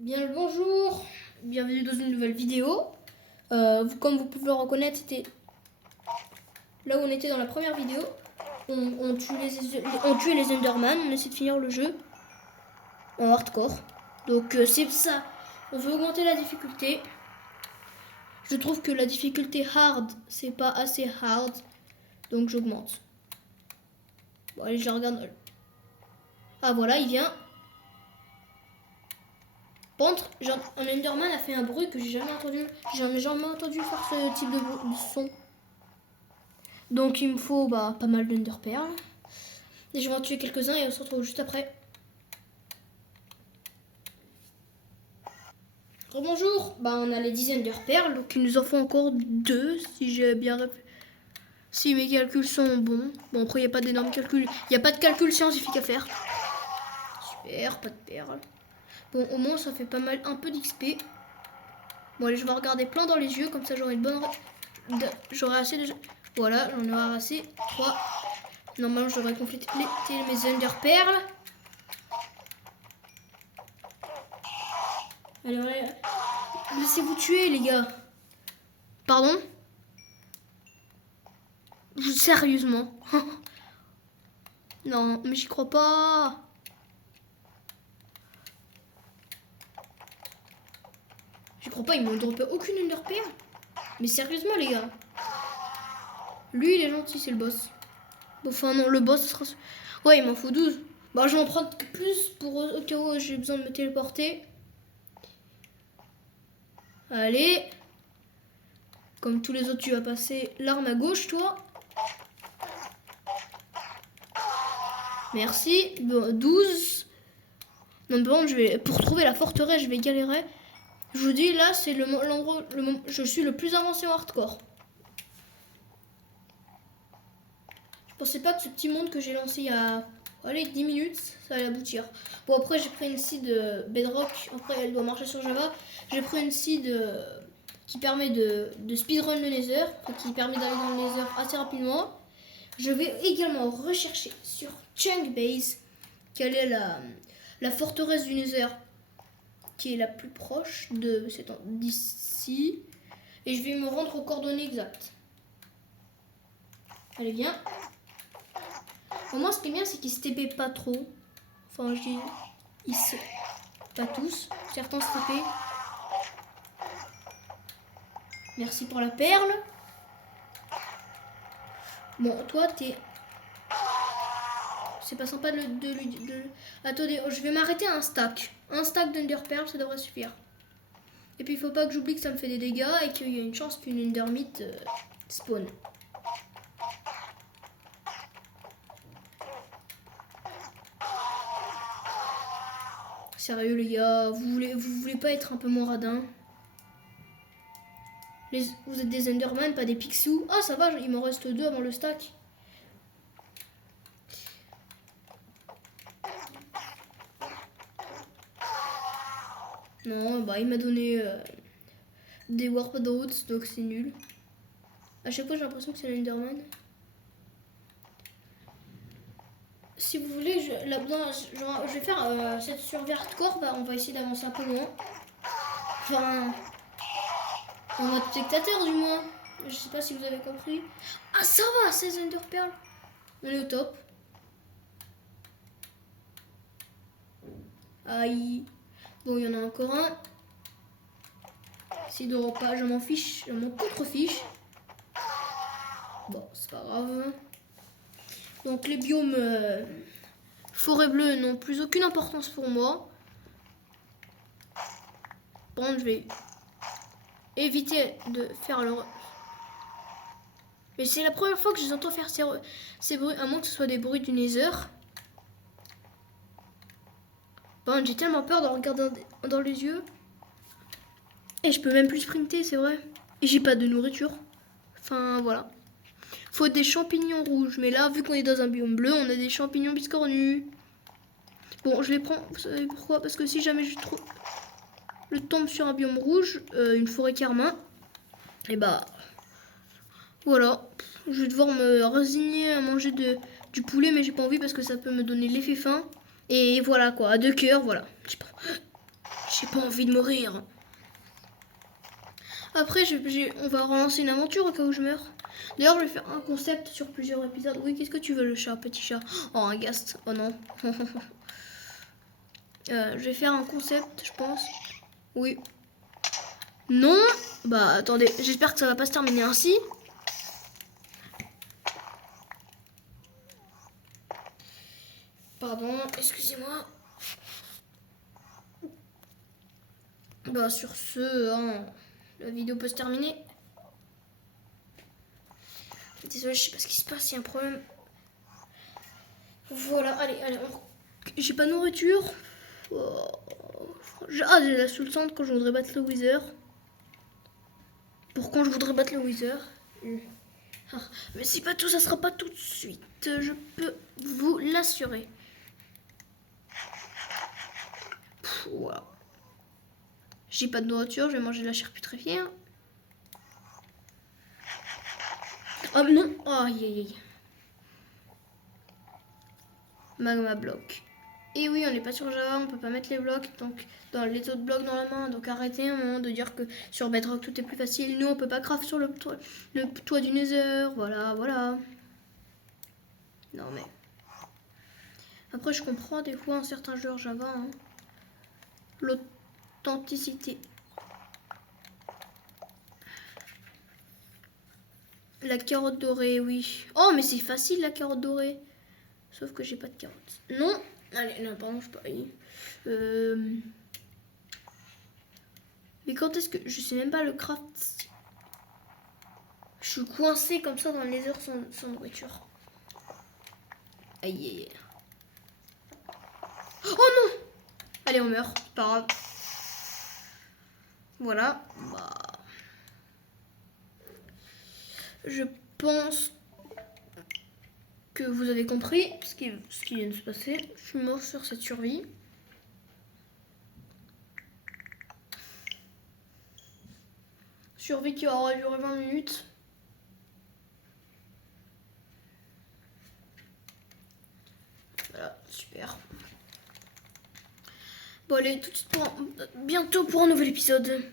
Bien le bonjour, bienvenue dans une nouvelle vidéo. Comme vous pouvez le reconnaître, c'était là où on était dans la première vidéo. On tue les Enderman, on essaie de finir le jeu en hardcore. Donc c'est ça, on veut augmenter la difficulté. Je trouve que la difficulté hard, c'est pas assez hard, donc j'augmente. Bon allez, je regarde. Ah voilà, il vient. Contre, un Enderman a fait un bruit que j'ai jamais entendu. J'ai jamais entendu faire ce type de son. Donc il me faut pas mal d'enderpearls. Et je vais en tuer quelques-uns et on se retrouve juste après. Rebonjour. On a les 10 enderpearls, donc il nous en faut encore 2 si j'ai bien si mes calculs sont bons. Bon après il n'y a pas d'énormes calculs. Il n'y a pas de calcul scientifique à faire. Super, pas de perles. Bon au moins ça fait pas mal, un peu d'XP. Bon allez, je vais regarder plein dans les yeux, comme ça j'aurai une bonne... J'aurai assez de... Voilà, j'en aurai assez. 3. Normalement j'aurai complété mes enderpearls. Alors, laissez-vous tuer, les gars. Pardon? Sérieusement? Non, mais j'y crois pas. J'y crois pas, il m'a droppé aucune enderpearl. Mais sérieusement, les gars. Lui, il est gentil, c'est le boss. Bon, enfin, non, le boss, ce sera... Ouais, il m'en faut 12. Bah, je vais en prendre plus pour au cas où j'ai besoin de me téléporter. Allez. Comme tous les autres, tu vas passer l'arme à gauche, toi. Merci. Bon, 12. Non, par contre, pour trouver la forteresse, je vais galérer. Je vous dis, là, c'est l'endroit... Je suis le plus avancé en hardcore. Je pensais pas que ce petit monde que j'ai lancé il y a... Allez, 10 minutes, ça allait aboutir. Bon, après, j'ai pris une seed Bedrock. Après, elle doit marcher sur Java. J'ai pris une seed qui permet de speedrun le Nether. Qui permet d'aller dans le Nether assez rapidement. Je vais également rechercher sur Chunkbase quelle est la forteresse du Nether qui est la plus proche d'ici. Et je vais me rendre aux coordonnées exactes. Allez, viens. Au moins, ce qui est bien, c'est qu'ils se TP pas trop. Enfin, je dis... Pas tous. Certains se TP. Merci pour la perle. Bon, toi, t'es... C'est pas sympa de... Attendez, je vais m'arrêter à un stack. Un stack d'enderpearl, ça devrait suffire. Et puis, il faut pas que j'oublie que ça me fait des dégâts et qu'il y a une chance qu'une endermite spawn. Sérieux, les gars, vous voulez pas être un peu moins radin? Vous êtes des Enderman, pas des Picsou. Ah, ça va, il m'en reste 2 avant le stack. Non, il m'a donné des Warp Roads, donc c'est nul. À chaque fois, j'ai l'impression que c'est l'Enderman. Si vous voulez, je vais faire cette survie hardcore. On va essayer d'avancer un peu loin. Enfin, en mode spectateur, du moins. Je sais pas si vous avez compris. Ah, ça va, 16 Enderpearl. On est au top. Aïe. Bon, il y en a encore un. Si de repas, je m'en fiche. Je m'en contrefiche. Bon, c'est pas grave. Donc, les biomes forêt bleue n'ont plus aucune importance pour moi. Par contre, je vais éviter de faire leur... Mais c'est la première fois que je les entends faire ces bruits, à moins que ce soit des bruits du Nether. Bon, j'ai tellement peur de regarder dans les yeux. Et je peux même plus sprinter, c'est vrai. Et j'ai pas de nourriture. Enfin, voilà. Faut des champignons rouges. Mais là, vu qu'on est dans un biome bleu, on a des champignons biscornus. Bon, je les prends. Vous savez pourquoi? Parce que si jamais je tombe sur un biome rouge, une forêt carmin, et voilà. Je vais devoir me résigner à manger du poulet, mais j'ai pas envie parce que ça peut me donner l'effet faim. Et voilà quoi, à 2 cœurs, voilà. J'ai pas envie de mourir. Après, on va relancer une aventure au cas où je meurs. D'ailleurs, je vais faire un concept sur plusieurs épisodes. Oui, qu'est-ce que tu veux, le chat, petit chat? Oh, un ghast. Oh non. Je vais faire un concept, je pense. Oui. Non. Bah, attendez. J'espère que ça va pas se terminer ainsi. Pardon, excusez-moi. Bah, sur ce, hein, la vidéo peut se terminer. Désolée, je sais pas ce qui se passe, il y a un problème. Voilà, allez. J'ai pas de nourriture. Oh. J'ai la soul sand quand je voudrais battre le Wither. Pour quand je voudrais battre le Wither. Mais si pas tout, ça sera pas tout de suite. Je peux vous l'assurer. Wow. J'ai pas de nourriture, je vais manger de la chair putréfiée. Oh non. Aïe aïe aïe. Magma bloc. Et oui, on n'est pas sur Java, on peut pas mettre les blocs donc dans les autres blocs dans la main. Donc arrêtez un moment de dire que sur Bedrock tout est plus facile. Nous on peut pas craft sur le toit du Nether. Voilà. Non mais. Après je comprends des fois un certain joueur Java. Hein. L'authenticité. La carotte dorée, oui. Oh mais c'est facile la carotte dorée. Sauf que j'ai pas de carotte. Non. Allez, non, pardon, je peux pas. Mais quand est-ce que... Je sais même pas le craft. Je suis coincée comme ça dans les heures sans nourriture. Aïe aïe aïe. Oh non. Allez, on meurt. Pas grave. Voilà. Bah... Je pense que vous avez compris ce qui vient de se passer. Je suis mort sur cette survie. Survie qui aura duré 20 minutes. Voilà, super. Bon allez, tout de suite bientôt pour un nouvel épisode.